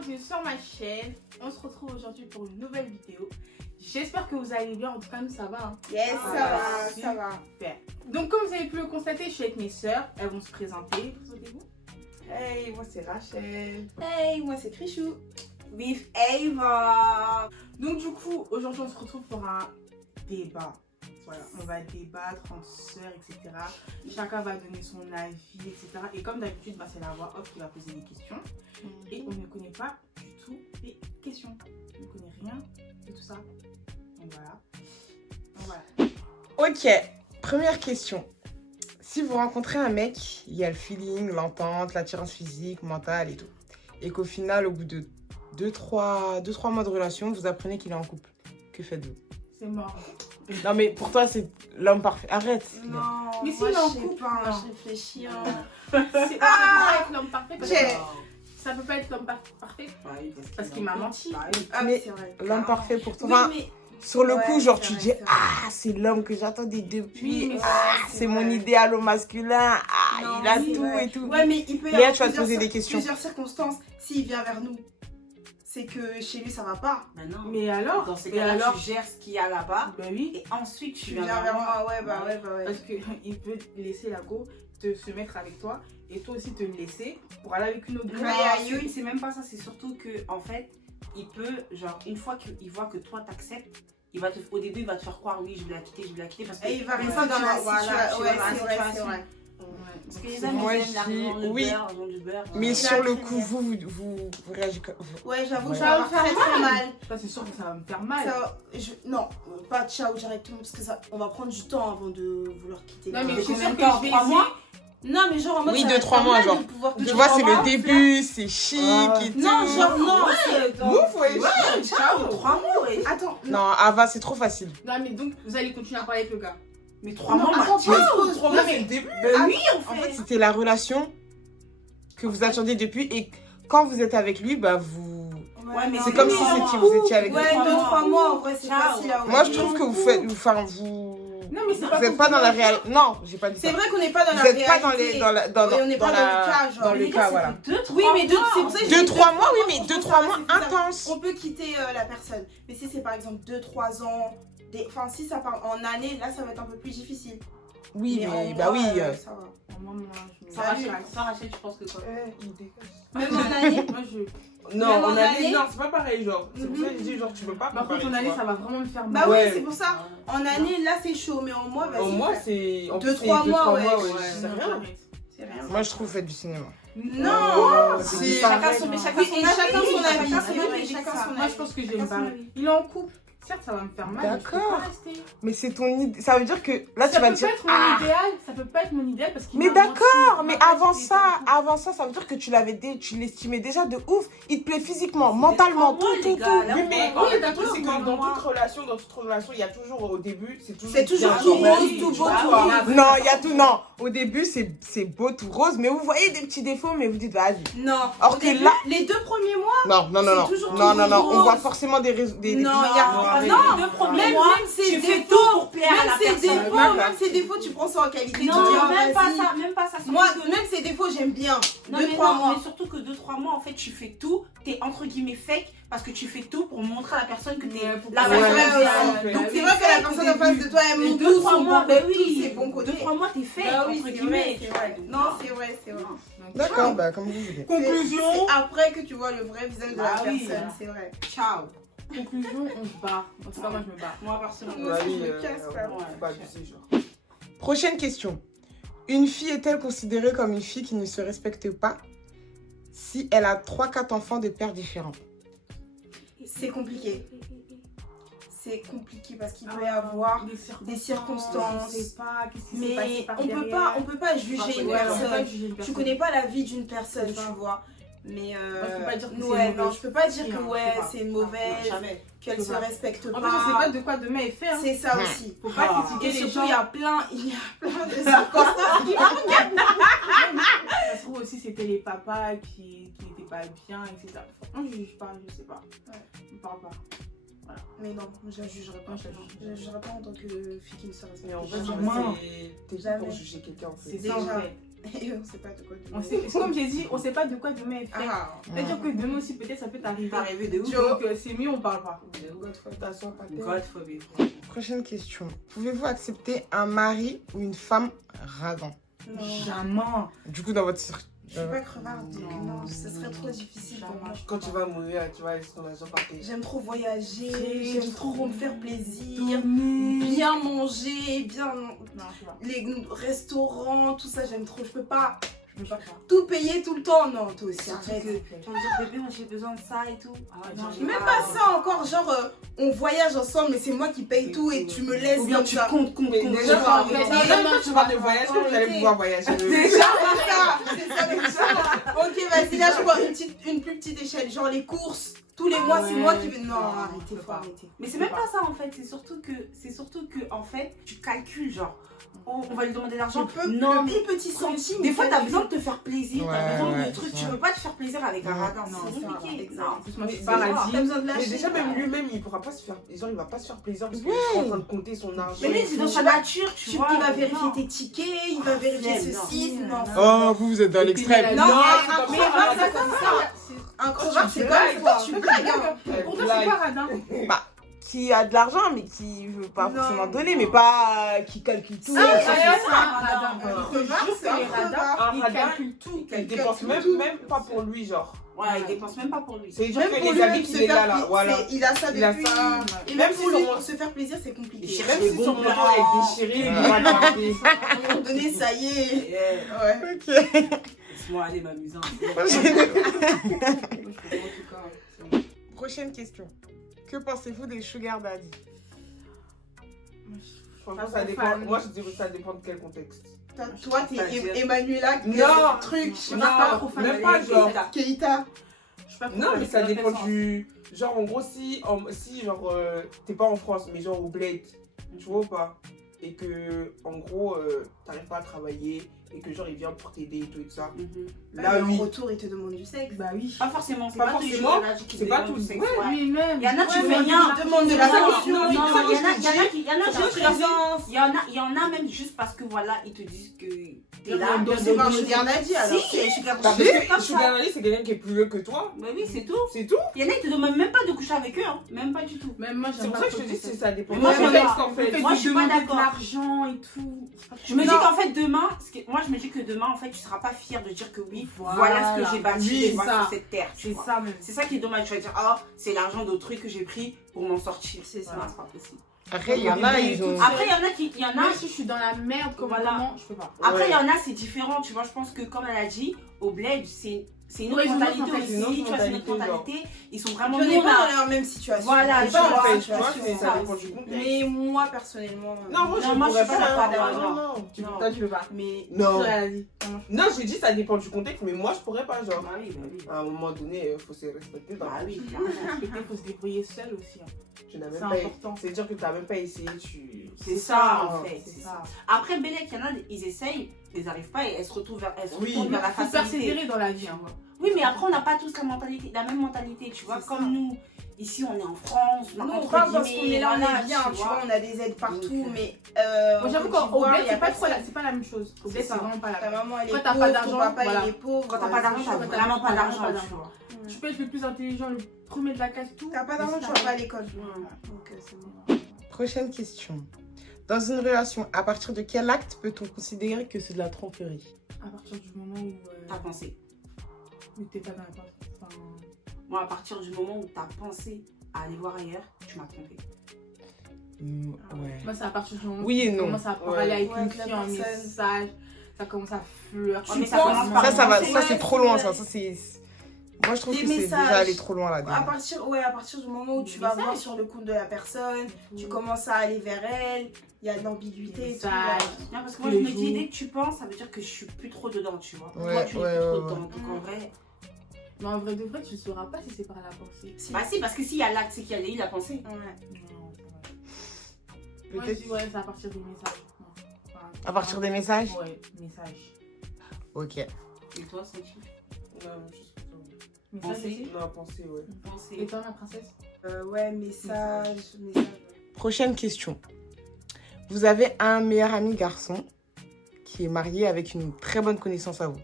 bienvenue sur ma chaîne. On se retrouve aujourd'hui pour une nouvelle vidéo. J'espère que vous allez bien, en tout cas nous ça va. Hein. Yes, ça va. Super. Donc comme vous avez pu le constater, je suis avec mes sœurs. Elles vont se présenter. Présentez-vous. Hey, moi c'est Rachel. Hey, moi c'est Krichou. With Ava. Donc du coup, aujourd'hui on se retrouve pour un débat. Voilà, on va débattre entre sœurs, etc. Chacun va donner son avis, etc. Et comme d'habitude, c'est la voix off qui va poser des questions. Et on ne connaît pas du tout les questions. On ne connaît rien de tout ça. Donc voilà. Ok, première question. Si vous rencontrez un mec, il y a le feeling, l'entente, l'attirance physique, mentale et tout. Et qu'au final, au bout de 2-3 mois de relation, vous apprenez qu'il est en couple. Que faites-vous? C'est mort. Non mais pour toi, c'est l'homme parfait. Arrête. Non, Mais si moi, il est en je sais couple, pas, non. je réfléchis. Ça peut pas être l'homme parfait. J'ai- Ça peut pas être l'homme parfait parce qu'il m'a menti. Ah, Mais c'est vrai. l'homme parfait pour toi. Oui, Enfin, mais... sur le Ouais, coup, genre c'est tu vrai, dis c'est vrai. ah, c'est l'homme que j'attendais depuis. Oui, mais C'est mon idéal au masculin. Ah, Non, il a oui, tout ouais. et tout. Ouais, mais il peut y Léa, avoir tu vas te poser des questions. plusieurs circonstances. S'il vient vers nous, c'est que chez lui ça va pas. Bah non. Mais alors Dans ces Et cas-là, alors tu gères ce qu'il y a là-bas Ben oui. et ensuite tu Tu viens viens vers moi, ouais, bah ouais. Parce qu'il peut laisser la go se mettre avec toi et toi aussi te laisser pour aller avec une autre. Non, Ouais, c'est même pas ça, c'est surtout que en fait, il peut, genre, une fois qu'il voit que toi t'acceptes, au début il va te faire croire oui, je vais la quitter parce que. Et il va une rester fois dans tu la vois, voilà, situation. tu Ouais, vois, c'est vrai, c'est situation. vrai. Parce que les amis, Moi, ils aiment je l'argent, dis le oui. beurre, l'argent du beurre. Mais Il sur a le très coup, bien. vous réagissez comme... Ouais, j'avoue que Ouais. ça va me faire très mal. Ça c'est sûr que ça va me faire mal. Non, pas ciao directement parce que ça, on va prendre du temps avant de vouloir quitter. Non mais Mais je suis combien sûre de que temps? je vais 3 essayer. mois? Non, mais genre en mode. Oui, ça deux, va trois faire mois, mal genre. de pouvoir Tu te vois, dire, c'est au le revoir. début, c'est chic et tout. Non, genre non. Ouf, ouais. Ouais, ciao, 3 mois, ouais. Attends, Non, Ava, c'est trop facile. Non mais donc vous allez continuer à parler avec le gars. Mais 3 Non, mois, attends, Mathieu. pause. Non, mais le début. Ben oui, En fait, c'était la relation que vous attendiez depuis et quand vous êtes avec lui, bah vous... Ouais, mais C'est non, comme mais si non. vous étiez avec lui. Ouais, 2-3 mois en vrai, c'est Ciao. facile à Moi, je oublier. trouve que vous faites... Enfin, vous... Non mais c'est Vous pas n'êtes pas dans la réalité. Non, j'ai pas dit ça. C'est vrai qu'on n'est pas dans Vous la n'êtes réalité. pas dans les... Dans la... Dans, Oui, on n'est dans pas la... dans le cas, genre. Dans le Les cas, gars, voilà. ça fait 2-3 Oui, mais mois. c'est pour ça que je dis 2-3 mois, oui, mais franchement, 2-3 ça mois va, c'est intenses. On peut quitter la personne. Mais si c'est par exemple 2-3 ans, enfin si ça part en année, là ça va être un peu plus difficile. Oui, en mais bah mois, oui. ça va. Moi, je me- Sans Rachel, tu penses que quoi? Même en année. Moi je. Non, Même en on a année. dit non, c'est pas pareil, genre. C'est pour ça que je dis, genre, tu peux pas Par comparer, contre en tu année vois. ça va vraiment me faire Bah mal. Ouais. oui, c'est pour ça. En année, là c'est chaud, mais en mois, vas-y. Au moins, frère. c'est. en 2-3 plus, c'est mois, 2-3 ouais. mois, Ouais. c'est Non, rien. j'arrête. C'est rien. Moi, je trouve, faites du cinéma. Non, Si. Chacun son Oui, chacun et son chacun avis. son avis. Chacun C'est son vrai, avis. chacun son Moi avis. je pense que je vais me Chacun son barrer. avis. Il est en couple. Certes ça va me faire mal. Mais je peux D'accord. pas rester. Mais c'est ton idée. Ça veut dire que là, tu Ça vas peut dire. pas être mon idéal. Ça peut pas être mon idéal parce qu'il Mais m'a menti. d'accord, Il mais m'a pas avant dit qu'il ça, était en couple. ça veut dire que tu l'estimais déjà de ouf. Il te plaît physiquement, mentalement, tout, tout, tout. Oui, mais oui, le d'accord, truc, c'est que moi, dans moi. toute relation, il y a toujours au début, c'est toujours. C'est toujours bien, tout genre, rose, vas-y, tout tu beau, vois. tout vois. rose. Non, il y a tout, non. Au début, c'est beau, tout rose, mais vous voyez des petits défauts, mais vous dites, vas-y. Non. Or Au que début, là- les 2 premiers mois. Non, non, non, C'est non. toujours Non, tout non, non. rose. On voit forcément des raisons. Non, il y a. arrête. Non, Les 2 premiers même mois, ses tu fais défauts. tout pour plaire à Même la ses personne. défauts, D'accord. même ses défauts, tu prends ça en qualité. Tu Non, dis, ah, même pas vas-y. ça, même pas ça. Moi, même ses défauts, j'aime bien. Non, 2-3 mais mois. mais surtout que 2-3 mois, en fait, tu fais tout, t'es entre guillemets fake parce que tu fais tout pour montrer à la personne que t'es Mais pour la pas- C'est personne vrai idéale. aussi. ouais, Donc ouais. c'est vrai que la personne en face de toi, elle Mais montre 2-3 tout son mois, bon ben côté, oui. ses bons côtés. 2-3 mois, t'es fake, Bah oui, entre c'est guillemets. vrai, c'est vrai. Non, c'est vrai, c'est vrai. D'accord, bah, comme vous voulez. C'est après que tu vois le vrai visage de la Bah oui, personne, hein. c'est vrai. Ciao. Conclusion, on se barre. En tout cas moi je me barre. Moi, personnellement. Moi aussi, je me casse, frère. Faut pas abuser, genre. Prochaine question. Une fille est-elle considérée comme une fille qui ne se respecte pas si elle a 3-4 enfants de pères différents? C'est compliqué. C'est compliqué parce qu'il peut y avoir des circonstances. Je sais pas qu'est-ce qui s'est Mais passé par on peut derrière. pas juger une Ouais, on peut pas personne. juger une Tu personne. connais pas la vie d'une personne, C'est tu ça. vois. Mais Moi, je peux pas dire que c'est ouais, une non, mauvaise je peux pas dire fille, que hein, ouais, je peux pas. c'est une mauvaise, Jamais. qu'elle Je se peux pas. respecte En plus, on sait pas. pas de quoi demain est fait. Hein. C'est ça aussi. Faut pas Ah. critiquer Et les surtout, gens. il y a plein de circonstances qui Ça se trouve aussi c'était les papas qui étaient pas bien, etc. Franchement, je juge pas, je sais pas. Ouais. Je parle pas. Mais non, je la jugerai pas. Moi, je la juge. Je la jugerai pas en tant que fille qui ne se respecte Mais en pas. fait, Jamais. t'es là Jamais. pour juger quelqu'un en fait. C'est Déjà. ça en fait. Et on sait pas de quoi demain. Comme j'ai dit, on sait pas de quoi demain est fait. Ah, C'est-à-dire que demain aussi, peut-être, ça peut t'arriver. Ça arriver de ouf. Donc, c'est mieux, on parle pas. God forbid. Prochaine question. Pouvez-vous accepter un mari ou une femme radin? non. Jamais. Du coup, dans votre Je suis pas crevarde, donc Non. non, ce serait trop difficile pour moi. Quand tu vas mourir, tu vas laisser ton argent partir. J'aime trop voyager, C'est j'aime trop me faire plaisir, Dormir. bien manger, bien Non, je sais pas. les restaurants, tout ça, j'aime trop. Je peux pas Je peux pas. tout payer tout le temps, non, toi aussi, Surtout arrête. que tu vas me dire, bébé, moi j'ai besoin de ça et tout. Ah ouais, Non, j'en ai Même marre. pas ça encore, genre on voyage ensemble, mais c'est moi qui paye tout et tu me laisses Ou bien comme tu ça. comptes. Mais déjà, pas, quand en fait, tu parles de voyage, quand vous allez pouvoir voyager. Déjà, c'est ça, Ok, vas-y, là je vois une plus petite échelle, genre les courses. Tous les mois, c'est Ouais. moi qui vais. Non, Non, arrêtez, je peux faut pas. arrêter. Mais c'est même pas ça en fait, c'est surtout que en fait, tu calcules genre, on va lui demander l'argent. Non, mais plus petit centime. des fois en t'as fait, besoin de te faire plaisir, t'as Ouais, besoin ouais, de trucs, c'est tu ça. peux pas te faire plaisir avec un Ouais. radin, Non, c'est c'est ça, compliqué. exact. Non. En plus, moi, je Mais suis c'est paradis. T'as besoin de Mais lâcher. déjà, même lui-même, il pourra pas se faire. Genre, il va pas se faire plaisir parce qu'il est en train de compter son argent. Mais lui, c'est dans sa nature, tu vois. Il va non. vérifier tes tickets, il va vérifier flemme, ceci, non. non. Oh, vous êtes dans Et l'extrême. puis, Non, Non, un mais crevard, c'est c'est comme ça. Un crevard, c'est blagues, comme ça. Tu blagues, hein. Pour toi, c'est pas radin. Qui a de l'argent, mais qui veut pas Non. forcément donner, mais pas qui calcule tout. Ah, Ça, ouais, c'est c'est ça. un radin. Un Je te crevard, jure c'est que un les radins, crevard. ils Un radin, calculent tout. Il dépense même pas pour lui, genre. Ouais, il dépense même pas pour lui. C'est juste Même que pour les lui-même habits se qu'il est là, faire là. plaisir, Voilà. il a ça Il a depuis. ça. Et Même même si pour son- lui, pour se faire plaisir, c'est compliqué. Il cherche Même les si bons son plans. manteau est déchiré, il va le garder. À un moment donné, ça y est. Yeah. Ouais. Ok. Laisse-moi aller m'amuser. Prochaine question. Que pensez-vous des sugar daddy? Franchement, Pas ça trop dépend. fan. Moi, je dirais que ça dépend de quel contexte. Toi, t'es C'est-à-dire- Emmanuela, Non. truc, Non, pas trop fan même de pas les genre. Keita. Je suis pas trop Non, fan, mais ça c'est dépend intéressant. du. Genre, en gros, si genre, t'es pas en France, mais genre au bled, tu vois ou pas? Et que, en gros, t'arrives pas à travailler, et que genre, il vient pour t'aider et tout et tout ça. Là, En oui. retour, il te demande du sexe. Bah oui. Pas forcément, c'est Pas pas tous les forcément, jours, là, qui c'est pas demandent tout- du sexe, ouais. ouais. Lui-même. Il y en a, tu Ouais, fais mais rien. il demande de Non, l'attention. non, il non, demande il y en a, de il y en a qui, de juste, présence. il y en a même juste parce que voilà, ils te disent que t'es là. Donc c'est pas un sugar daddy alors. Si, je suis Parce comme que ça. Sugar Daddy, c'est quelqu'un qui est plus vieux que toi. Bah oui, c'est tout. C'est tout. Il y en a qui te demandent même pas de coucher avec eux, hein. Même pas du tout. Même moi, C'est j'aime pour pas ça que je te trop dis ça. que ça dépend. Mais moi, du j'aime contexte, pas. en fait. Moi, je suis pas demander d'accord. de l'argent et tout. Je me dis Non. qu'en fait demain, moi je me dis que demain en fait tu seras pas fier de dire que oui, Voilà. voilà ce que j'ai bâti Oui, chez moi ça. sur cette terre. tu C'est vois. ça même. C'est ça qui est dommage, tu vas dire ah c'est l'argent d'autrui que j'ai pris pour m'en sortir. C'est ça. Non, c'est pas possible. Après, il y en a, ils ont. Après il y en a Même si je suis dans la merde, comme Voilà. vraiment, je peux pas. après il y en a c'est différent, tu vois, je pense que comme elle a dit au bled c'est une autre Ouais, ils ont une autre mentalité mentalité, aussi, une tu autre vois, c'est une autre mentalité, mentalité, ils sont vraiment On n'est nous, pas là. dans la même situation. Voilà, On est C'est ça, pas en dans la fait, même tu vois, situation. ça dépend du contexte. Mais moi personnellement. Non, moi, Non, je moi, je pourrais suis pas d'accord, Non, non. non. Toi, tu peux pas. Mais Non. Ça, elle a dit. Non, j'ai dit ça dépend du contexte, mais moi, je pourrais pas, genre. Bah oui, bah oui. À un moment donné, faut se respecter. Bah oui, clairement. Il faut se débrouiller seul aussi. hein. Tu n'as C'est même pas. important. C'est dire que tu n'as même pas essayé, tu. C'est ça en Ah, fait. C'est ça. Après Bélec, il y en a, ils essayent, ils n'arrivent pas et elles se retournent vers, Oui. retournent vers la Il faut facilité. persévérer dans la vie. hein. Oui, mais après, on n'a pas tous la même mentalité, tu vois. C'est Comme ça. nous, ici, on est en France, nous, on entre parle parce qu'on guillemets, est là, on voilà, est bien, tu vois, on a des aides partout, Donc, mais. Moi, j'avoue en Côte qu'au d'Ivoire, bled, il y a c'est pas trop personne. c'est pas la même chose. Au C'est bled, c'est ça. vraiment pas la Ta même maman, elle est Quand t'as pas pauvre, ton d'argent, papa, voilà. il est pauvre. Quand t'as pas d'argent, c'est t'as chaud, vraiment pas t'as d'argent, pas tu d'argent. vois. Tu peux être le plus intelligent, le premier de la classe, tout. T'as pas d'argent, mais tu si vas t'as pas à l'école. Voilà. Donc, c'est bon. Prochaine question. Dans une relation, à partir de quel acte peut-on considérer que c'est de la tromperie? À partir du moment où T'as pensé. t'es pas dans la porte. Enfin, Moi, à partir du moment où t'as pensé à aller voir ailleurs, tu m'as trompé. Ouais. moi, c'est à partir du moment où Oui et tu non. commences à Ouais. parler avec Ouais, une avec la fille en personne. message, ça commence à flirter. Ouais, mais ça commence par Ça va, penser, ça c'est ouais, trop c'est loin, vrai. ça c'est. Moi je trouve Des que c'est messages. déjà aller trop loin là. À déjà. partir du moment où tu vas voir sur le compte de la personne, tu commences à aller vers elle, il y a de l'ambiguïté et tout. Messages. Non, parce que moi, Tous je les me dis, jours. dès que tu penses, ça veut dire que je suis plus trop dedans, tu vois. Ouais, Toi, tu ouais, es plus trop ouais, dedans. Donc, en vrai, Mais en vrai de vrai, tu ne sauras pas si c'est par la pensée. Si. bah si, parce que s'il y a l'acte, c'est qu'il y a eu la pensée. Ouais. Non, c'est vrai. Moi, je Peut-être dis, ouais, c'est à partir des messages. Non. Enfin, à partir des messages. Ouais, messages. Ok. Et toi, Santi? Non, je sais pas. Messages Pensée. aussi. Non, pensez, ouais. Et Pensée. toi, ma princesse? Ouais, message. Prochaine question. Vous avez un meilleur ami garçon qui est marié avec une très bonne connaissance à vous.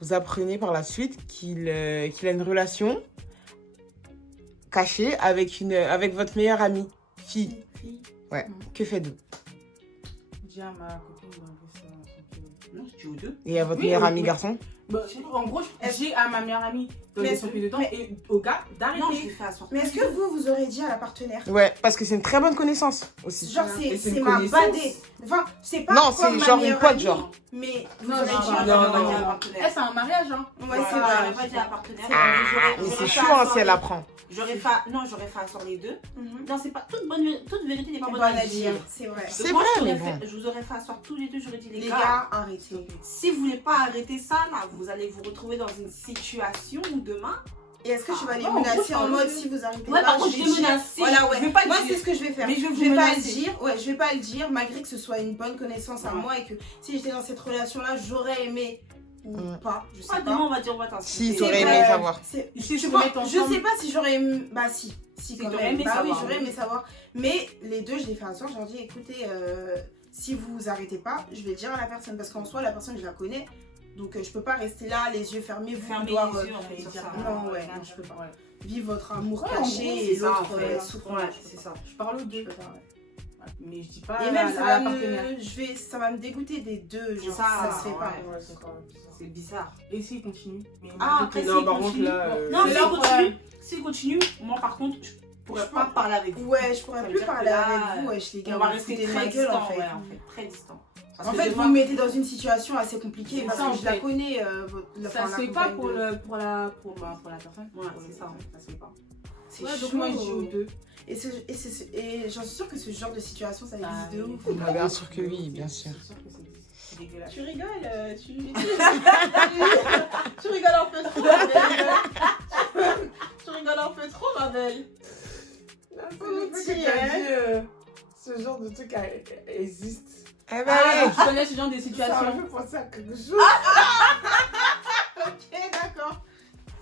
Vous apprenez par la suite qu'il a une relation cachée avec votre meilleure amie, fille. Ouais, que faites-vous? Je dis à ma copine d'enlever ça. Non, je dis aux deux. Et à votre Oui, meilleur oui, ami oui. garçon? Bah, en gros, j'ai à ma meilleure amie de Mais- son pied dedans et au gars Non, je l'ai d'arrêter. fait à sortir. Mais est-ce que vous aurez dit à la partenaire? Ouais, parce que c'est une très bonne connaissance aussi. Genre, Et c'est une ma connaissance. badée. Enfin, c'est pas Non, comme c'est ma genre une meilleure pote, amie, genre. Mais vous Non, aurez non, dit non, à non, la non, partenaire. non. Eh, c'est un mariage, hein. Ouais, c'est J'aurais vrai. pas dit à la partenaire. Mais c'est chiant hein, si elle apprend. J'aurais fait asseoir les deux. Mhm. Non, c'est pas toute vérité n'est pas C'est bonne bon à à dire. dire, c'est vrai. C'est Donc moi, vrai, je mais t'aurais bon. je vous aurais fait asseoir tous les deux, j'aurais dit Les gars, arrêtez. si vous voulez pas arrêter ça, là, vous allez vous retrouver dans une situation où demain. Et est-ce que tu vas les non, menacer en en gros, mode je- si vous arrêtez Ouais, pas, par contre, je je vais vais dire. menacer. Voilà, ouais. Je vais pas le Moi, dire. c'est ce que je vais faire. Mais je vais Je vous vais pas le menacer. dire. Ouais, je vais pas le dire malgré que ce soit une bonne connaissance à Ouais. moi et que si j'étais dans cette relation-là, j'aurais aimé ou pas. Je sais Ah, pas. demain, on va dire, on va t'insulter. Si, t'aurais C'est aimé vrai. savoir. Si Je se pense- mettent je ensemble. sais pas si j'aurais aimé. Bah, si. Si, quand t'aurais même. aimé Bah oui, savoir, j'aurais oui. aimé savoir. Mais les deux, je les fais asseoir. Je leur dis écoutez, si vous arrêtez pas, je vais le dire à la personne. Parce qu'en soi, la personne, je la connais. Donc, je peux pas rester là, les yeux fermés, vous Fermer devoir les yeux, en fait, sur ça. non, ouais, non, je peux pas. Vivre votre amour Ouais, en caché gros, et c'est ça, l'autre en fait. souffre. Ouais, Je c'est peux ça. pas. Je parle aux Je deux. peux pas, ouais. Mais je dis pas Et même à ça la va partenaire. ça va me dégoûter des deux, genre Ça, ça, se fait pas. ouais. Ouais, c'est quand même bizarre. C'est bizarre. Et s'il continue. Mais Ah, donc, après, Non, s'il par contre, continue. là, Non, c'est s'il leur continue, problème. s'il continue, moi, par contre, je pourrais Je pas pense- parler avec vous. Ouais, je pourrais Ça veut plus dire parler que là, avec vous, wesh les gars, On va vous rester foutez de très ma gueule distant, en fait. ouais, en fait, très distant. Parce En que fait, demain- vous me mettez dans une situation assez compliquée C'est parce ça, que en je la fait. connais, la Ça se fait pas pour la personne. Ouais, c'est ça. Ça se fait pas. C'est Ouais, chaud. donc moi je dis aux deux. Et j'en suis sûre que ce genre de situation, ça existe Ah, de ouf. Ah, bien sûr que oui, bien sûr. C'est sûr que c'est dégueulasse. Tu rigoles, tu rigoles un peu trop, ma belle. Tu rigoles un peu trop, ma belle. C'est le fait que t'as dit, ce genre de truc existe. Eh ben, Ah, ouais. tu connais ce genre de Ça situation. m'a fait penser à quelque chose. Ok, d'accord.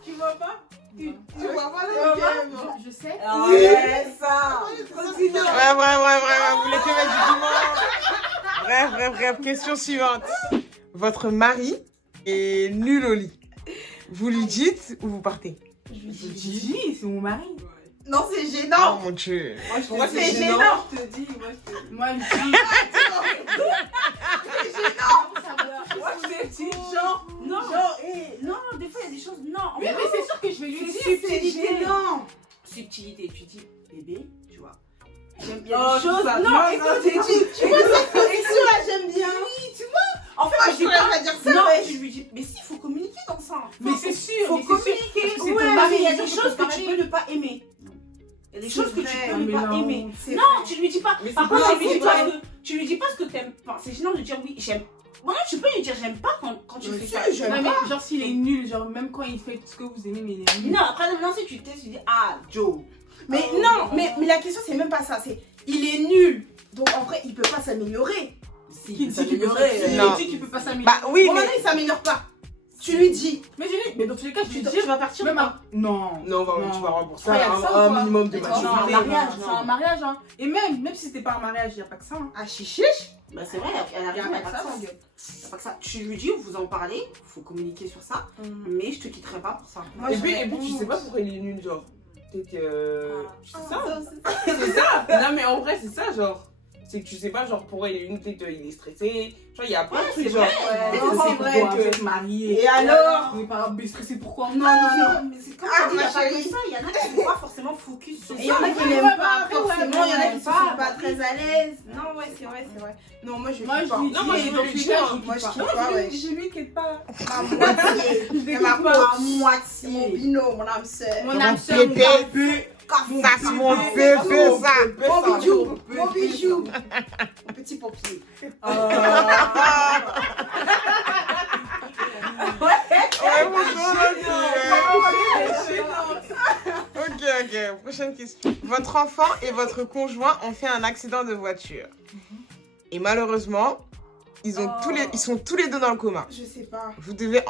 Tu vois pas? Tu vois pas vois le pas Je sais. Ah ouais, ça. Continue. Ouais, vous voulez que mettre du piment. Bref, question suivante. Votre mari est nul au lit. Vous lui dites ou vous partez? Je lui Je dis. dis, c'est mon mari. Non, c'est Oh gênant. mon dieu. Moi, C'est c'est gênant. gênant. Je te dis, moi, je te dis. Moi, je dis. Moi, je te dis. Genre, non. Genre, Non, des fois, il y a des choses. Non, Oui, mais c'est sûr que je vais lui dire. subtilité, non. Subtilité, tu dis bébé, tu vois. Il y Oh, a des choses. ça, Non, non, écoute, Tu vois cette position là, j'aime bien. en fait, Ah, je je dis pourrais pas. pas dire ça, Non, wesh. je lui dis, mais si, il faut communiquer dans ça. Mais c'est sûr, Faut mais c'est sûr. communiquer. Parce que c'est Ouais, ton Bah, mari, mais il y a il des faut choses que tu parler. peux ne pas aimer. Il y a des C'est choses que tu vrai. peux ne pas Mais non. aimer. C'est Non, vrai. tu lui dis pas. Mais Par c'est contre, pas- tu lui dis c'est pas vrai. que tu lui dis pas ce que t'aimes pas. C'est gênant de dire oui, j'aime. Moi, tu peux lui dire j'aime pas quand tu Mais fais si, ça. j'aime Non, mais genre s'il est nul, genre même quand il fait ce que vous aimez, mais il est nul. Non, après maintenant si tu testes, tu dis ah Joe. Mais non, mais la question c'est même pas ça, c'est il est nul. Donc en vrai, il peut pas s'améliorer. Si, Qui dit qu'il peut Non. qu'il peut pas s'améliorer? Bah oui, Bon, mais maintenant il s'améliore pas. Tu lui dis. Mais je dis, mais dans tous les cas, je Tu te dis, vas partir même ou pas un. Non. Non, Non. tu vas avoir pour Je crois qu'il y a ça que ça ou un quoi? minimum de Non, maturité. un mariage, C'est non. un mariage, hein. Et même si c'était pas un mariage, il n'y a pas que ça. Hein. Ah chichiche. Bah c'est vrai, elle a Il y a rien, pas elle a que ça, pas mon que gars. ça. Pas que ça. Tu lui dis, vous en parlez, faut communiquer sur ça, mais je te quitterai pas pour ça. Moi, Et je puis, réponds tu sais pas pourquoi il est nul, genre. Peut-être que. C'est ça. C'est ça. Non, mais en vrai, c'est ça, genre. C'est que tu sais pas, genre, pourquoi il est nul, peut-être qu'il est stressé. Genre, il y a plein de Ouais, trucs, c'est genre. vrai. Ouais, Pourquoi non, c'est vrai. Pourquoi vous êtes mariés? Et alors? Mais pas stressé pourquoi? Non, non, non. Mais c'est comme Ah, tu dis, il y a ma pas que chérie. ça, il y en a qui ne sont pas forcément focus sur Et il y en a ça. qui Ouais, n'aiment ouais, pas ouais, forcément, il y en a qui ouais, sont ouais. pas très à l'aise. Non, ouais, c'est vrai. Non, moi je Moi, kiffe je pas. lui Non, moi, dis, je dans veux tous lui les cas, dire, je moi, kiffe je pas. kiffe pas, ouais. Je lui quitte pas. Ma moitié. Je C'est ma l'écoute pas. pote. C'est mon Moitié. binôme, mon âme sœur. Mon Mon âme sœur, bébé. mon bébé. ça c'est mon bébé, ça. Mon bijou. Mon bijou. Mon petit pompier. Ok, prochaine question. Votre enfant et votre conjoint ont fait un accident de voiture. Et malheureusement, ils sont tous les deux dans le coma. Je sais pas. Vous devez...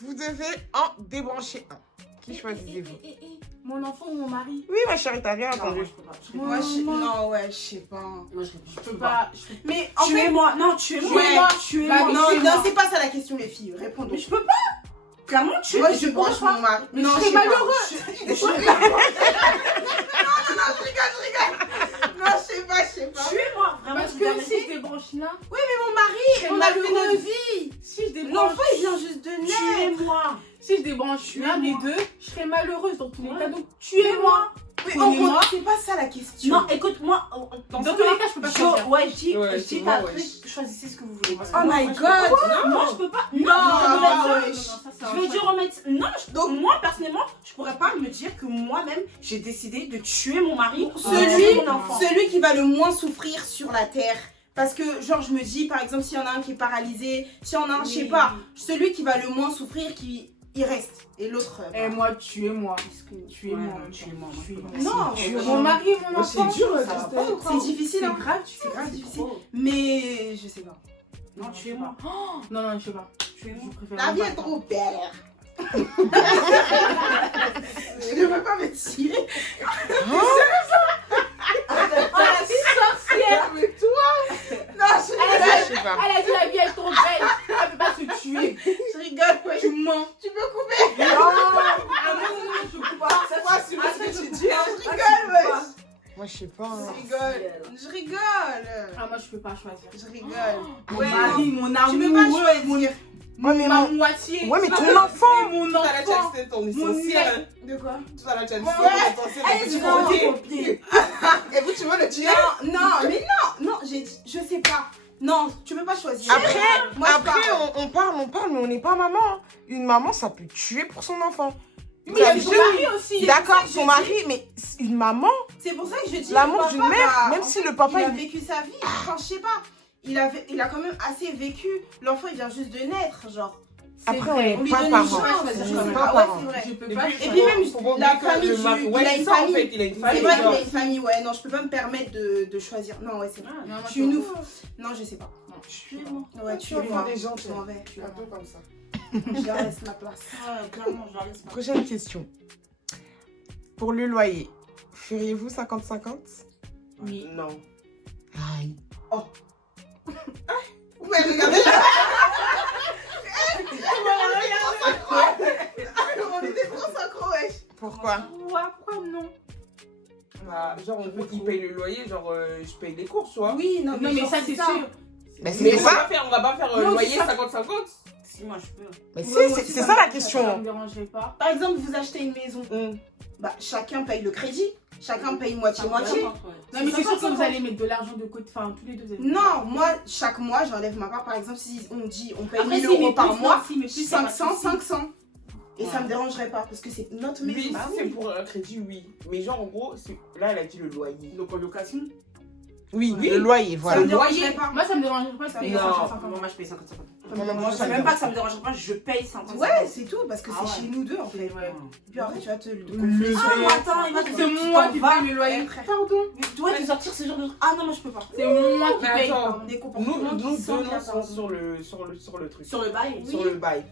Vous devez en débrancher un. Qui choisissez-vous? Mon enfant ou mon mari? Oui, ma chérie, t'as bien Non, moi, entendu. je peux pas. Moi, non, ouais, je sais pas. Moi, Je peux pas. Mais en fait, Tuez-moi. Non, tuez-moi. Tuez-moi. Tuez-moi. Bah, non, tuez-moi. non, c'est pas ça la question, les filles. Répondons. Mais je peux pas. Clairement, tuez. Moi, je branche mon mari. Mais non, je je serais sais pas. malheureux. Je rigole. Non, je sais pas. Tuez-moi. Vraiment, Parce je que vous si je débranche là, Mon mari, on a fait notre vie. si je débranche, L'enfant, il vient juste de naître. Tuez-moi. si je débranche l'un des deux, je serais malheureuse dans tous les Ouais. cas. Donc tuez-moi. Mais Connais-moi. c'est pas ça la question. Non, écoute-moi. Dans tous les cas, je peux pas choisir. Ouais, je dis, Ouais, je dis c'est moi, t'as ouais. truc, choisissez ce que vous voulez. Parce que Oh moi, my moi, je god. peux pas. Moi, je peux pas. Non, Ah, je ouais. je veux dire remettre. Non, donc moi personnellement, je pourrais pas me dire que moi-même j'ai décidé de tuer mon mari, mon enfant. Celui qui va le moins souffrir sur la terre. Parce que, genre, je me dis, par exemple, s'il y en a un qui est paralysé, s'il y en a un, je sais pas, celui qui va le moins souffrir, il reste. Et l'autre. Et moi, tuez-moi. Tuez-moi, Tuez-moi. tuez-moi. Non, Mon mari et mon Moi, enfant. c'est dur, ça va Christelle. pas ou quoi? c'est difficile, C'est hein. grave, C'est grave difficile. trop. Mais je sais pas. Non, tuez-moi. Non, je sais pas. Tuez-moi. Je préfère La vie pas. est trop belle. Je ne veux pas me tirer. Sorcière. Mais toi. Non, Je sais pas. Elle a dit la vie est trop belle. Elle peut pas se tuer. je rigole. Ouais. Tu mens. Tu peux couper. Non, je peux pas. C'est quoi, c'est ce que tu dis, hein? Je rigole, ouais. Moi, je sais pas. hein. Je rigole. Ah, moi, je peux pas choisir. Je rigole. Mon Ouais, mari, mon amour. Tu peux pas choisir. Ouais, mais ma non. moitié. Ouais, mais ton enfant. Et mon Tout à l'heure, tu as enfant. dit c'était ton Mon essentiel. De quoi? Tout à l'heure, tu as dit Ouais, c'était ton essentiel. elle Et est tu dans veux mon pied. Et vous, tu veux le tuer? Non, j'ai dit, je sais pas. Non, tu peux pas choisir. Après, Moi, je après parle. on parle, mais on n'est pas maman. hein. Une maman, ça peut tuer pour son enfant. Mais il y a Ça son veut- mari aussi. D'accord, je son dis. mari, mais une maman, C'est pour ça que je dis. l'amour le papa, d'une mère, bah, même en si fait, le papa, il a il- vécu sa vie. Enfin, je sais pas. Il a quand même assez vécu. L'enfant, il vient juste de naître, genre. après, on vrai. n'est On lui pas donne une parents. chance. On Je n'est sais pas pas. Ouais, parents. c'est vrai. Je peux Et pas puis, Et puis même, faut pas la oublier que famille le mari- il ouais, a c'est une ça, en famille. fait, il a une C'est famille. vrai qu'il genre. a une famille, ouais. Non, je peux pas me permettre de choisir. Non, ouais, c'est vrai. Non, moi, Je suis une ouf. Non, je sais pas. Tuez-moi. Ouais, Tu tu vas veux voir moi. des gens, Je m'en vais. un peu comme ça. Je leur laisse ma place. Clairement, je leur laisse pas. Prochaine question. Pour le loyer, feriez-vous 50-50? Oui. Non. Aïe. Ouais, regardez. On était trop synchro, wesh. Pourquoi? Pourquoi non? Bah, genre, on veut qu'il paye le loyer, genre, je paye les courses, tu vois. Oui, non, Non, mais genre, ça, c'est sûr. Mais Mais c'est on va ça. pas faire, on va pas faire Non, loyer c'est ça. 50-50. Si, moi, je peux. Mais Ouais, c'est aussi, c'est ça ça me- la Ça question. me dérangerait pas. Par exemple, vous achetez une maison. Bah, chacun paye le crédit. Chacun paye moitié-moitié. Non, mais c'est sûr que vous allez mettre de l'argent de côté. Enfin, tous les deux, vous allez. Non, moi, chaque mois, j'enlève ma part. Par exemple, si on dit on paye Après, 1000 si, mais euros par plus, mois, non, si, mais plus, ça va, 500, si. 500. Et ça Ouais. me dérangerait pas parce que c'est notre Oui, maison. si c'est pour un crédit, oui. Mais genre, en gros, là, elle a dit le loyer. Donc, en location. Oui, Oui. le loyer, Ça voilà. me dérangerait pas. Moi, ça me dérangerait pas de Ça payer me 50-50. Moi, je paye 50-50. Non, non, moi, ça C'est me même pas dérange que ça me dérange pas, je paye 50-50. Ouais, c'est tout parce que Ah c'est ouais. chez nous deux en fait. Ouais. Et puis après, tu vas te le Le gonfler. loyer. Ah, mais attends, il va te C'est moi qui paye le loyer. Pardon. Mais tu dois te sortir ce genre de truc. Ah non, moi, je peux pas. C'est moi qui Mais paye. attends, pardon. Des Nous, comportements nous qui deux, sont nous bien, sommes pardon. sur le truc. Sur le bail. Sur le bail.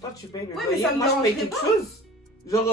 Toi, tu payes le Oui, mais loyer. ça me Moi, je paye dérangerait quelque pas. chose. Genre,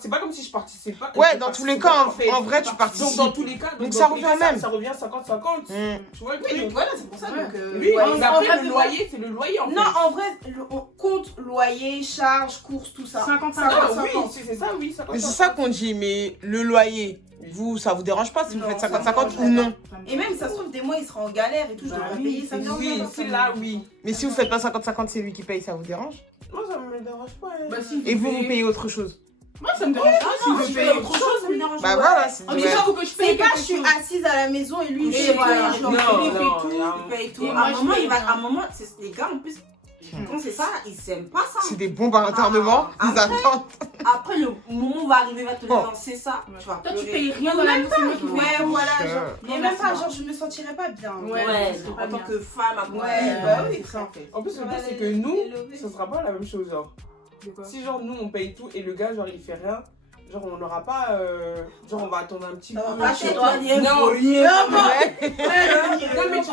c'est pas comme si je participais pas. Ouais, je dans tous participe les pas, cas, en fait. en vrai, tu Donc, participes. dans tous les cas, Donc, dans ça tous les revient cas, même. Ça revient 50-50. Tu vois le Oui, truc? donc voilà, c'est pour ça. Ouais. Donc, Oui, ouais. mais en après, vrai, le c'est loyer, c'est le loyer, en fait. Non, en vrai, on compte loyer, charges, courses, tout ça. 50-50. Ah, 50-50. oui, c'est ça, oui. 50-50. Mais c'est ça qu'on dit, mais le loyer, vous, ça vous dérange pas si vous Non, faites ça me 50-50 ou dérange non? Et même, ça se trouve, des mois, il sera en galère et tout, je Bah devrais oui, payer, ça me dérange Oui, pas. c'est là, oui. Mais si vous faites pas 50-50, c'est lui qui paye, ça vous dérange? Moi, ça me dérange pas. hein. Bah, si, Et vous, vous payez autre chose? Moi, ça me dérange pas non, si si je je paye paye autre autre chose. ça me dérange Bah pas. voilà, c'est Oh, mais ouais. j'avoue que je paye C'est pas, quelque je suis chose. assise à la maison et lui, il Et fait voilà. tout, je Non, leur non, fais. il fait tout. Il paye tout. Et À moi, un je moment, paye il va. rien. À un moment, les gars, en plus, quand c'est ça, ils aiment pas ça. C'est des bombes à retardement, Ah, ils attendent. Après, le moment va arriver, il va te Oh. lancer ça. Tu vas Toi, tu pleurer. payes rien dans la maison, c'est moi qui Ouais, paye. voilà, Je- genre. Non, Et même merci, pas, moi. genre, je me sentirais pas bien. Ouais. Ouais, c'est non, pas en tant bien. que femme, à Ouais, bah oui, C'est ça. frère. En plus, le On truc, va c'est que les nous, lever. ça sera pas la même chose, genre. De quoi? Si, genre, nous, on paye tout et le gars, genre, il fait rien, genre on n'aura pas, genre on va attendre un petit peu. va pas tu chez vois. toi, Non, non, non, mais tu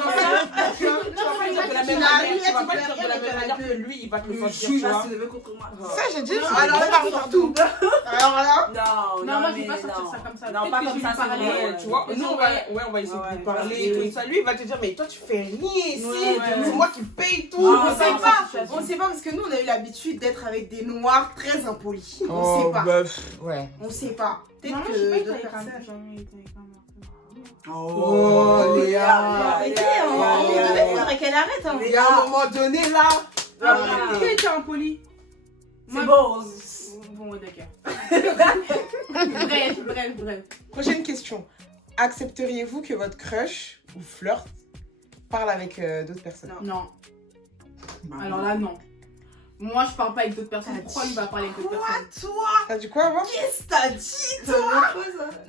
vas pas dire de la même manière, tu vas pas dire de la même manière que lui, il va te le faire dire, tu vois. contre moi. Ça, j'ai dit, Non, c'est alors bon là, partout. Alors là, Non, moi, je vais pas sortir ça comme ça. Non, Peut-être pas que comme je vais ça, lui c'est parler. vrai. Ouais, tu vois, nous on va essayer de lui parler, tout ça. Lui il va te dire, mais toi tu fais rien ici, c'est moi qui paye tout. on Ah, sait ça, pas. ça, ça, On sait pas parce que nous, on a eu l'habitude d'être avec des noirs très impolis. On Oh, sait pas. bah, ouais. On sait pas. Peut-être Non, moi, je sais pas, que il d'autres était avec un- personnes. jamais été avec un noir. Oh, Léa. Arrêtez, à un moment donné, il faudrait qu'elle arrête. Hein. Léa, à un moment donné là. Ah, qui a été impoli? C'est bon. Bon, ouais, d'accord. Bref. Prochaine question. Accepteriez-vous que votre crush ou flirt parle avec d'autres personnes? Non. Alors là, non. Moi, je parle pas avec d'autres personnes. Pourquoi lui va parler avec d'autres Quoi, personnes? toi? T'as dit quoi avant? Qu'est-ce que t'as dit, toi?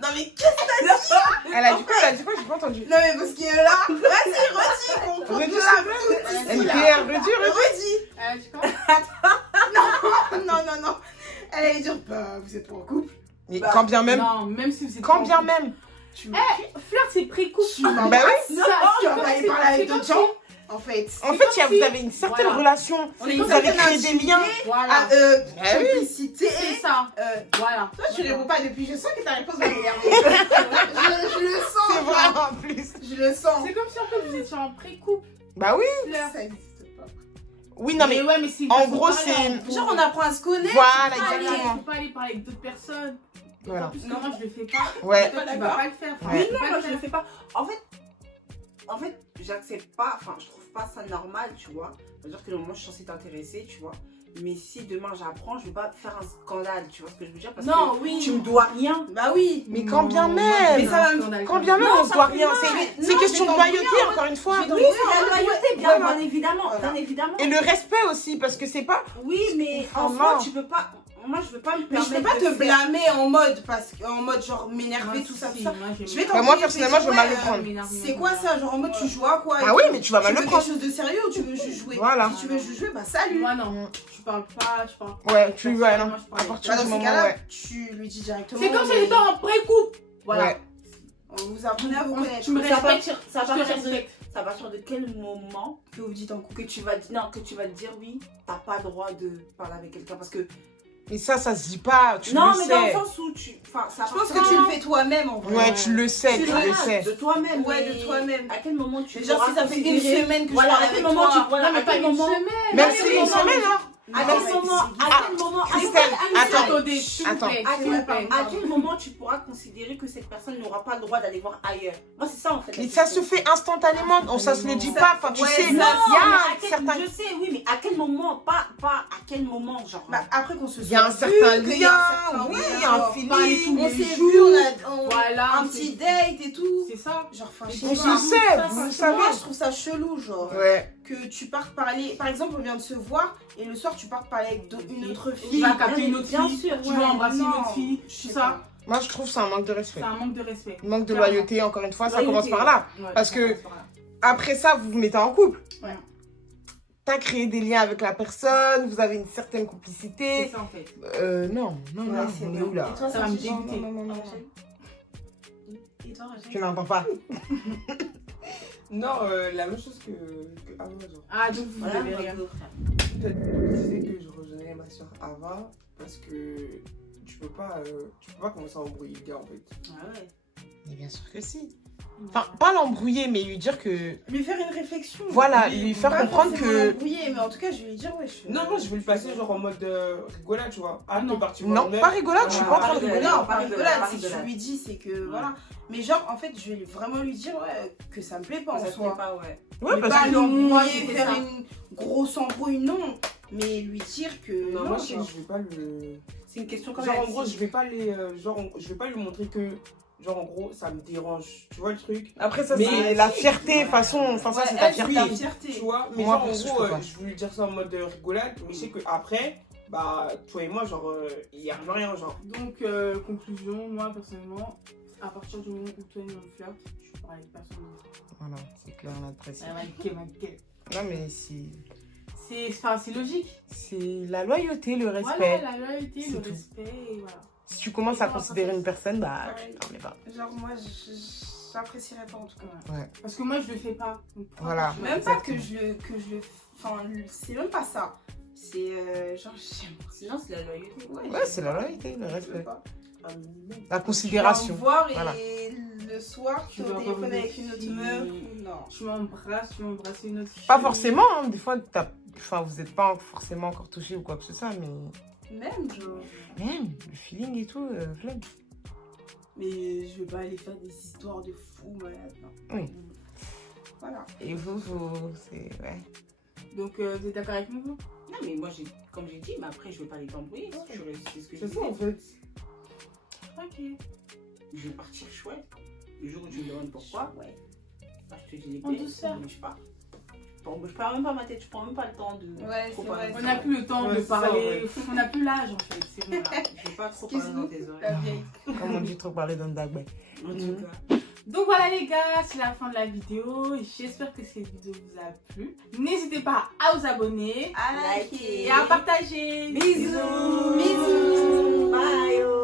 Non, mais qu'est-ce Elle a dit quoi? Elle a dit quoi? J'ai pas entendu. Non, mais parce que là, vas-y, redis, qu'on Redis, la s'il te ici, là. NPR, redis. Redis. Tu crois? Non. Elle allait dire, bah, vous êtes pas en couple. Mais quand bien même. Non, même si vous êtes. Quand bien même. Tu Flirt, c'est pré-couple. m'as Bah oui. Ça, tu vas pas aller parler avec d'autres gens, en fait. En fait, vous avez une certaine Voilà. relation. On est Vous une avez certaine créé des liens. Voilà. Bah oui. Complicité. C'est ça. Voilà. Toi, tu réponds pas depuis. Je sens que ta réponse va m'énerver. je le sens. C'est vrai en plus. Je le sens. C'est comme si en fait vous étiez en pré-couple. Bah oui. Flirt. Ça existe pas. Oui, non mais. ouais, mais c'est une en façon de gros, parler, c'est- en gros. Genre, on apprend à se connaître. Voilà, Tu peux pas aller- exactement. Tu peux pas aller parler avec d'autres personnes. Voilà. En plus, que moi, je le fais pas. Ouais. Toi, tu vas pas le faire. Enfin, Ouais. tu peux pas Non, le je le faire. fais pas. En fait, j'accepte pas, enfin, je trouve pas ça normal, tu vois. C'est-à-dire que normalement, je suis censée t'intéresser, tu vois. Mais si demain j'apprends, je vais pas faire un scandale, tu vois ce que je veux dire? Parce Non, que oui. tu me dois rien. Bah oui. Mais quand bien Non, même. Mais ça va me- scandale. Quand bien même, Non, on se ça doit fait rien. mal. C'est Non, question de mais loyauté, t'embrouilles, encore une fois. Je vais Oui, c'est la loyauté, bien, Voilà. bien évidemment, Voilà. bien évidemment. Et le respect aussi, parce que c'est pas. Oui, mais en Enfin, soi, non. tu peux pas. Moi, je veux pas me Mais je permettre. peux pas de te faire- blâmer en mode genre m'énerver, Ah, tout ça, tout si, ça. moi, j'aime Je vais bien. Bah, moi, personnellement, je vais mal le ouais, prendre. C'est quoi ça? Genre en mode tu joues à quoi? Ah oui, mais tu vas mal Tu le veux prendre. quelque chose de sérieux ou tu veux juste jouer? Voilà. Si tu veux juste jouer, bah salut. Moi, non. Je parle pas. Ouais, tu vois, non. Moi, je parle À avec partir Bah, du dans ces moment, cas-là, ouais. tu lui dis directement. C'est comme si mais elle était en pré-couple. Voilà. Ouais. Vous apprenez à vous connaître. Tu me Ça va respectes. partir, ça va Je te partir de, respecte. ça va partir de quel moment Que vous dites en couple. que tu vas dire, non, que tu vas te dire oui, t'as pas le droit de parler avec quelqu'un parce que Mais ça se dit pas. Tu non, le mais dans le sais. sens où tu, enfin, ça Je pense appartient que tu le fais toi-même en vrai. Ouais, tu le sais, Tu tu le le sais. de toi-même. Ouais, mais de toi-même. À quel moment tu Genre si ça fait une semaine que je voilà, parle à quel avec moment toi. tu, voilà, Non, mais à pas quel une moment, semaine. Même à si quel une moment, semaine, hein. à Non, quel mais moment, c'est- à quel moment, Christelle, attends. Attendez, s'il vous Attends. plaît. à s'il vous plaît. à quel moment tu pourras considérer que cette personne n'aura pas le droit d'aller voir ailleurs? Moi, c'est ça en fait. la Et ça se question. fait instantanément. Ça se le dit Ça- pas. Enfin, tu ouais, sais, ça- il y Non, mais a à quel, certains. je sais, oui, mais à quel moment, pas à quel moment, genre. Bah, après qu'on se Il y a un soit certain vu, qu'il y a lien, un certain- oui, ouais, un genre, feeling, parler tous on les s'est jours, vu. Voilà. un petit date et tout. C'est ça. Genre, enfin, Et je sais On pas. se sait, vous le Moi, savez. je trouve ça chelou, genre. Ouais. Que tu partes parler. Par exemple, on vient de se voir et le soir, tu partes parler avec une autre Tu fille. vas capter une autre bien fille. sûr, Tu ouais, vas embrasser une non, autre fille. je Tout sais ça. pas. Moi, je trouve que c'est un manque de respect. C'est un manque de respect. Manque de Clairement. loyauté, encore une fois, ça Loyauté. commence par là. Ouais, Parce ça que- commence par là. Après ça, vous vous mettez en couple. Ouais. T'as créé des liens avec la personne, vous avez une certaine C'est complicité. ça en fait. Non, Ouais, c'est on est vrai. où là? Et toi, Ça va me tu- dégoûter. Non. Et toi, Rachel Tu n'entends pas. Non, la même chose que Ava, genre. Ah, donc vous Voilà, avez rien. Peut-être je disais que je rejoignais ma soeur Ava parce que tu peux pas commencer à embrouiller le gars en fait. Ah ouais. Mais bien sûr que si. Enfin, pas l'embrouiller, mais lui dire que. Lui faire une réflexion. Voilà, Oui, lui faire Pas comprendre forcément que. l'embrouiller, mais en tout cas, je vais lui dire, ouais. Non, moi je vais le passer genre en mode rigolade, tu vois. Ah, non. t'es parti Non, pas rigolade, je suis pas en train de rigoler. Non, pas pas rigolade, rigolade. pas Si tu rigolade. lui dis, c'est que Ouais. voilà. Mais genre, en fait, je vais vraiment lui dire, ouais, que ça me plaît pas en Ça te soi. plaît pas, ouais. Ouais, Mais parce pas que. l'embrouiller, c'est faire ça. une grosse embrouille, non. Mais lui dire que. Non, moi je genre. vais pas le. C'est une question quand Genre même. en gros, je vais pas les. Je vais pas lui montrer que. Genre en gros, ça me dérange. Tu vois le truc? Après, ça, Mais- c'est la fierté, façon. Enfin, ça, Ouais, c'est ta elle, fierté. la Tu fierté. vois? Mais Moi, genre en perso, je gros, peux pas. je vais lui dire ça en mode rigolade. Mais je sais qu'après, bah, toi et moi, genre, il y a rien, genre. Donc, conclusion, moi personnellement, à partir du moment où toi et moi on flirt, je parle avec personne d'autre. Voilà, c'est clair, on apprécie. Ah, ouais, Non, mais c'est. c'est logique. C'est la loyauté, le respect. Voilà, la loyauté, C'est le tout. respect, et voilà. Si tu commences à considérer une personne, bah, Ouais. tu t'en mets pas. Genre, moi, j'apprécierais pas en tout cas. Parce que moi, je le fais pas. Donc, Voilà. Même pas Exactement. que je le. Enfin, c'est même pas ça. C'est genre, j'aime. Sinon, c'est la loyauté. Ouais, c'est la loyauté, le Je veux respect. pas. Un minimum. La Tu considération. vas me voir et Voilà. le soir, tu Tu es au vas téléphone avoir avec des une autre filles. meuf. Non. tu m'embrasses une autre fille. Pas forcément, hein. Des fois, vous n'êtes pas forcément encore touché ou quoi que ce soit, mais Même, genre. même le feeling et tout, flemme. Mais je vais pas aller faire des histoires de fous malades. Non. Oui. Voilà. Et vous, c'est. Ouais. Donc, vous êtes d'accord avec nous? Non, mais moi, comme j'ai dit, mais après, je vais pas les t'embrouiller. C'est ce que je C'est ça en disais. fait. Ok. Je vais partir chouette. Le jour où tu me demandes pourquoi, Ouais. bah, je te dis les En clés, douceur. je pars. Je parle même pas ma tête, je prends même pas le temps de. Ouais, trop c'est parler. vrai. On n'a plus le temps Ouais, de c'est ça, parler. ouais. On n'a plus l'âge, en fait. C'est bon, là. Je vais pas trop parler dans tes La oreilles. vieille. Comme on dit, trop parler dans le dagbe. En tout Mhm. cas. Donc voilà les gars, c'est la fin de la vidéo. J'espère que cette vidéo vous a plu. N'hésitez pas à vous abonner À liker. liker. et à partager. Bisous. Bisous. Bye.